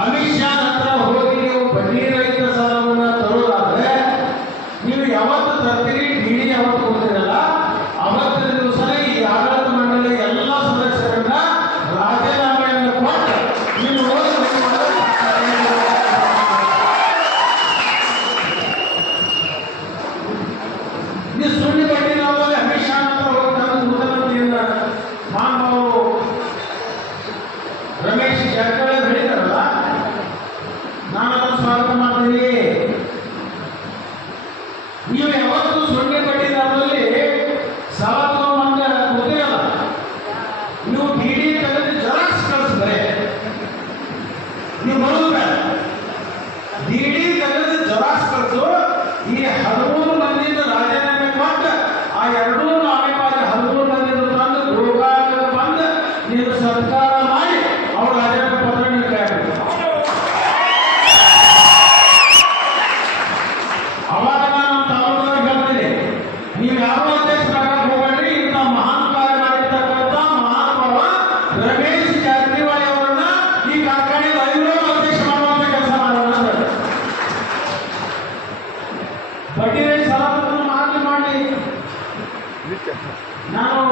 ಅಮಿತ್ ಶಾ ಹತ್ರ ಹೋಗಿ ನೀವು ಬಡ್ಡಿ ರಹಿತ ಸಾಲವನ್ನು ತರೋದಾದ್ರೆ, ನೀವು ಯಾವತ್ತು ತರ್ತೀರಿ ಡಿಡಿ ಯಾವತ್ತು ಕೊಡ್ತೀರಲ್ಲ ಅವತ್ತಿನ ದಿವಸನೇ ಈ ಆಡಳಿತ ಮಂಡಳಿ ಎಲ್ಲ ಸದಸ್ಯರನ್ನ ರಾಜೀನಾಮೆಯನ್ನು ಕೊಟ್ಟು ನೀವು ಈ ಸುಳ್ಳು ಬಡ್ಡಿ ನಾವಲ್ಲಿ ಅಮಿತ್ ಶಾ ಹತ್ರ ಹೋಗಿ ತಂದು ಮುಖ್ಯಮಂತ್ರಿಯಿಂದ ಮಾನವರು ರಮೇಶ್ ಜಾರಕಿಹೊಳಿ ಹೇಳಿದಾರಲ್ಲ ನಾನು ಅದನ್ನು ಸ್ವಾಗತ ಮಾಡ್ತೀನಿ ನೀವು ಯಾವತ್ತೂ ಸೊನ್ನೆ ಬಡ್ಡಿದಾರರಲ್ಲಿ ಸಾಲ ತಗೊಂಬಂದ ಗೊತ್ತಿರಲ್ಲ ನೀವು ಡಿಡಿ ತೆಗೆದು ಜೆರಾಕ್ಸ್ ಕಳಿಸ್ತಾರೆ ನೀವು ಬರೋದು ಬೇಡ ಡಿಡಿ ಜೆರಾಕ್ಸ್ ಕಳಿಸು ಈ ಹದಿಮೂರು ಮಂದಿಯಿಂದ ರಾಜೀನಾಮೆ ಕೊಟ್ಟು ಆ ಎರಡೂ ನಾಮೆ ಹದಿಮೂರು ಮಂದಿಯಿಂದ ತಂದು ಗೋಕಾಕ ಬಂದು ನೀನು ಸರ್ಕಾರ ಮಾಡಿ, ಅವ್ರು ರಾಜೀನಾಮೆ ಪತ್ರ ಅವಾಗ ನಾನು ತಾಲೂಕವ್ರಿಗೆ ಹೇಳ್ತೀನಿ ನೀವು ಯಾವ ಅಧ್ಯಕ್ಷರಾಗಕ್ಕೆ ಬಡ್ಡಿ ರೇಟ್ ತಗೊಂಡು ಮಾಡಲಿ ಮಾಡಲಿ ನಾನು